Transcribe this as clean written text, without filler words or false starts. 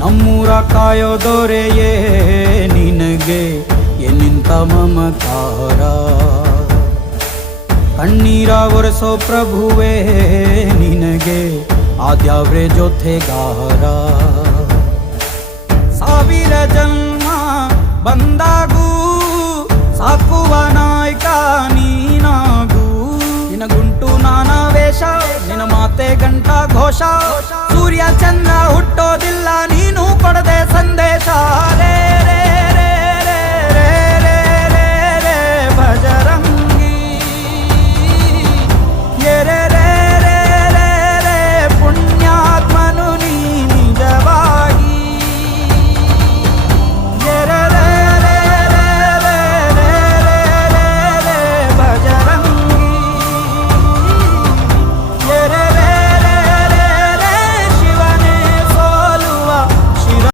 ನಮ್ಮೂರ ಕಾಯೋ ದೊರೆಯೇ ನಿನಗೆ ಎನ್ನಿಂತ ಮಮಕಾರ, ಕಣ್ಣೀರ ಒರೆಸೋ ಪ್ರಭುವೇ ನಿನಗೆ ಆದ್ಯಾವ್ರೆ ಜೊತೆಗಾರ. ಸಾವಿರ ಜನ್ಮ ಬಂದಾಗೂ ಸಾಕುವ ನಾಯಕ ನೀನಾಗೂ, ನಿನಗುಂಟು ನಾನಾ ವೇಷ, ನಿನ್ನ ಮಾತೆ ಗಂಟ ಘೋಷ. ಸೂರ್ಯ ಚಂದ್ರ ಹುಟ್ಟೋದಿಲ್ಲ